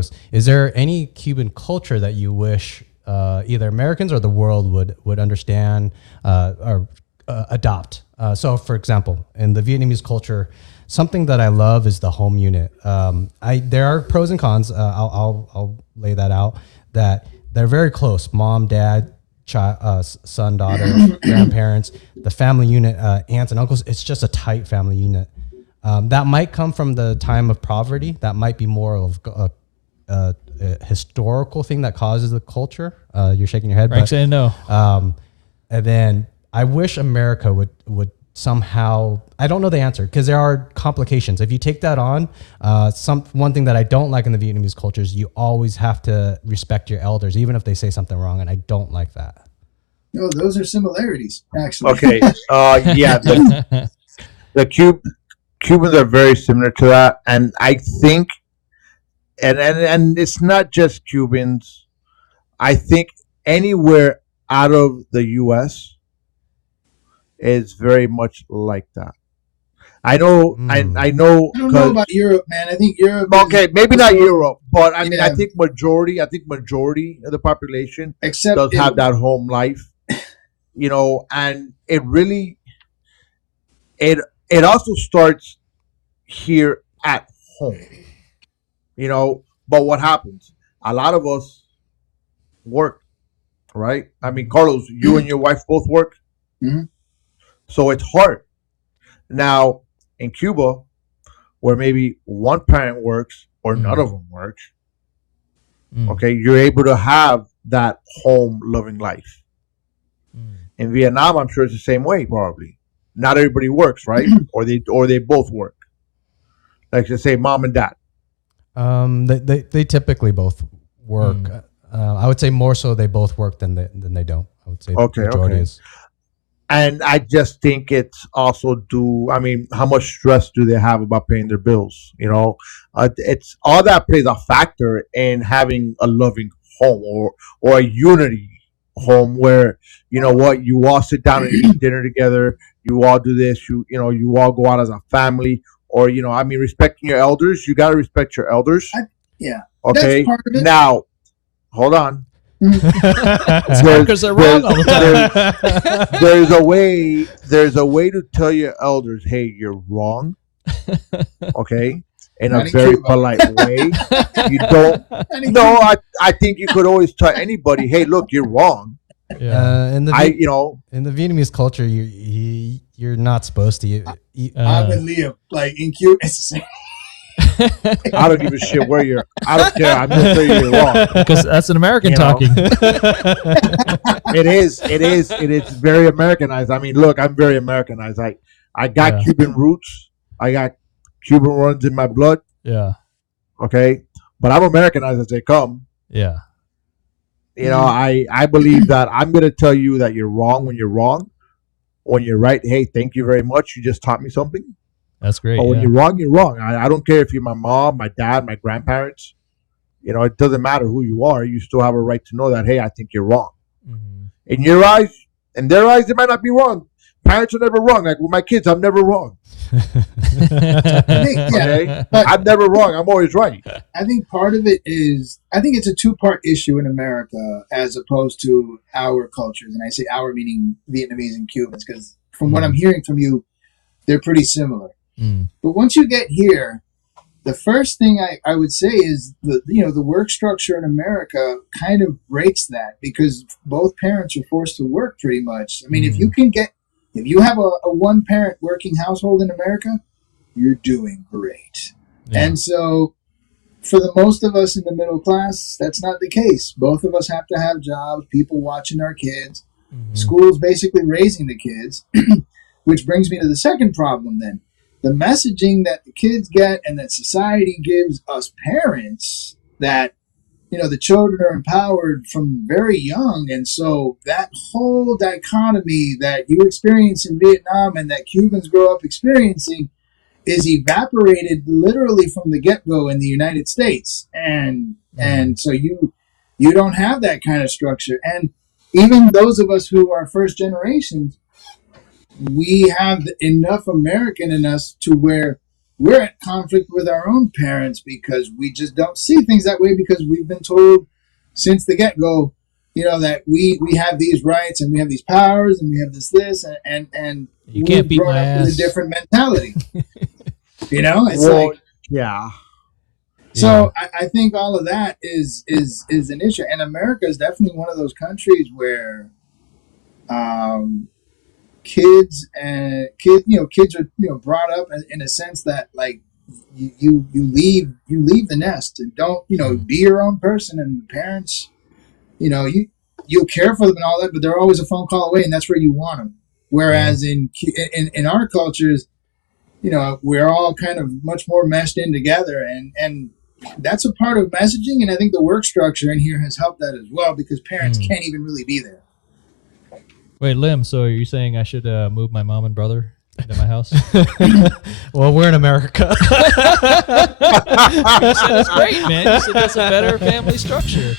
Coast. Is there any Cuban culture that you wish either Americans or the world would understand or adopt? So, for example, in the Vietnamese culture, something that I love is the home unit. There are pros and cons. I'll lay that out. That they're very close: mom, dad, child, son, daughter, grandparents. The family unit, aunts and uncles. It's just a tight family unit. That might come from the time of poverty. That might be more of a historical thing that causes the culture. You're shaking your head. Frank's saying no. And then I wish America would somehow, I don't know the answer because there are complications. If you take that on, one thing that I don't like in the Vietnamese culture is you always have to respect your elders, even if they say something wrong. And I don't like that. No, those are similarities, actually. Okay. Yeah. The Cubans are very similar to that. And I think, and it's not just Cubans. I think anywhere out of the U.S. is very much like that. I know. I know. I don't know about Europe, man. I think Europe. Okay, maybe not Europe, but I mean, I think majority of the population does have that home life. And it really, it also starts here at home. But what happens? A lot of us work, right? I mean, Carlos, you and your wife both work. Mm-hmm. So it's hard. Now, in Cuba, where maybe one parent works or none of them works, okay, you're able to have that home loving life. In Vietnam, I'm sure it's the same way, probably. Not everybody works, right? or they both work. Like to say mom and dad. They typically both work. I would say more so they both work than they don't. I would say the majority is. And I just think it's also how much stress do they have about paying their bills? It's all that plays a factor in having a loving home or a unity home where, you all sit down and eat dinner together. You all do this, you all go out as a family or, respecting your elders. You got to respect your elders. Yeah. Okay. That's part of it. Now, hold on. Because they're wrong all the time. There's a way to tell your elders, hey, you're wrong. Okay, in a very polite way. You don't. No, I think you could always tell anybody, hey, look, you're wrong. Yeah. In the Vietnamese culture, you're not supposed to. I'm with Liem. Like in Cuba, it's the same. I don't give a shit where you're. I don't care. I'm just saying you're wrong. Because that's an American talking. It is very Americanized. I mean, look, I'm very Americanized. I got Cuban roots. I got Cuban runs in my blood. Yeah. Okay, but I'm Americanized as they come. Yeah. I believe that I'm going to tell you that you're wrong when you're wrong. When you're right, hey, thank you very much. You just taught me something. That's great. But when you're wrong, you're wrong. I don't care if you're my mom, my dad, my grandparents. It doesn't matter who you are. You still have a right to know that, hey, I think you're wrong. Mm-hmm. In your eyes, in their eyes, they might not be wrong. Parents are never wrong. Like with my kids, I'm never wrong. Okay? I'm never wrong. I'm always right. I think part of it is, I think it's a two-part issue in America as opposed to our cultures. And I say our meaning Vietnamese and Cubans, because from what I'm hearing from you, they're pretty similar. But once you get here, the first thing I would say is the work structure in America kind of breaks that because both parents are forced to work pretty much. I mean, if you have a one parent working household in America, you're doing great. Yeah. And so for the most of us in the middle class, that's not the case. Both of us have to have jobs, people watching our kids, schools basically raising the kids, which brings me to the second problem then. The messaging that the kids get and that society gives us parents that, the children are empowered from very young. And so that whole dichotomy that you experience in Vietnam and that Cubans grow up experiencing is evaporated literally from the get-go in the United States. And so you don't have that kind of structure. And even those of us who are first generations, we have enough American in us to where we're at conflict with our own parents because we just don't see things that way because we've been told since the get-go, that we have these rights and we have these powers and we have this and you can't beat my ass. With a different mentality. It's yeah. So I think all of that is an issue, and America is definitely one of those countries where kids are brought up in a sense that like you leave the nest and don't be your own person, and the parents you'll care for them and all that, but they're always a phone call away, and that's where you want them. Whereas in our cultures, we're all kind of much more meshed in together, and that's a part of messaging, and I think the work structure in here has helped that as well because parents can't even really be there. Wait, Liem, so are you saying I should move my mom and brother into my house? Well, we're in America. You said it's great, man. You said that's a better family structure.